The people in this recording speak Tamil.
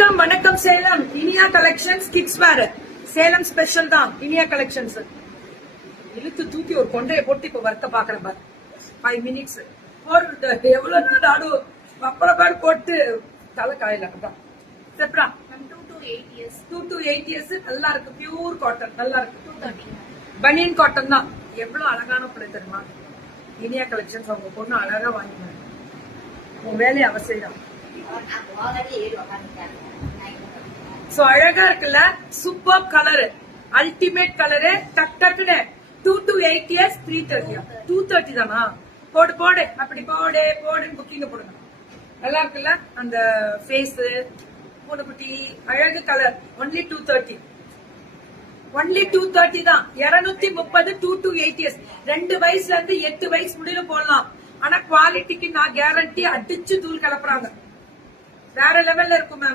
வணக்கம் வணக்கம் சேலம் இனியா கலெக்ஷன்ஸ் கிட்ஸ் வேர் சேலம் ஸ்பெஷல் தான் இனியா கலெக்ஷன்ஸ். இழுத்து தூக்கி ஒரு கொண்டையை போட்டு இப்ப வர்க்க பாக்குறேன் பாரு. 5 minutes போடுறது எவ்வளவு நாடு அப்புறம் போட்டு தலை காயில தான் செப்ரா 2 to 8 years. 2 to 8 years நல்லா இருக்கு. பியூர் காட்டன் நல்லா இருக்கு. 230 பனியன் காட்டன் தான். எவ்வளவு அழகான பிள்ளை தெரியுமா? இனியா கலெக்ஷன்ஸ் அவங்க பொண்ணு அழகா வாங்கினாங்க. உன் வேலையை அவசியம். சோ அழகா இருக்குல்ல, சூப்பர் கலர், அல்டிமேட் கலரு. டக் டக்குன்னு 2 to 8 years 330. 230 தானா? போடு போடு அப்படி போடு போடுன்னு புக்கிங்க போடுங்க. நல்லா இருக்குல்ல அந்த ஃபேஸ் பூனைக்குட்டி அழகு கலர். ஒன்லி 230. ஒன்லி 230 தான். 230 2 to 8 years. 2 வயசுல இருந்து 8 வயசு முடியல போடலாம். ஆனா குவாலிட்டிக்கு நான் கேரண்டி அடிச்சு தூள் கலப்புறாங்க. வேற லெவல்ல இருக்கும் மேம்.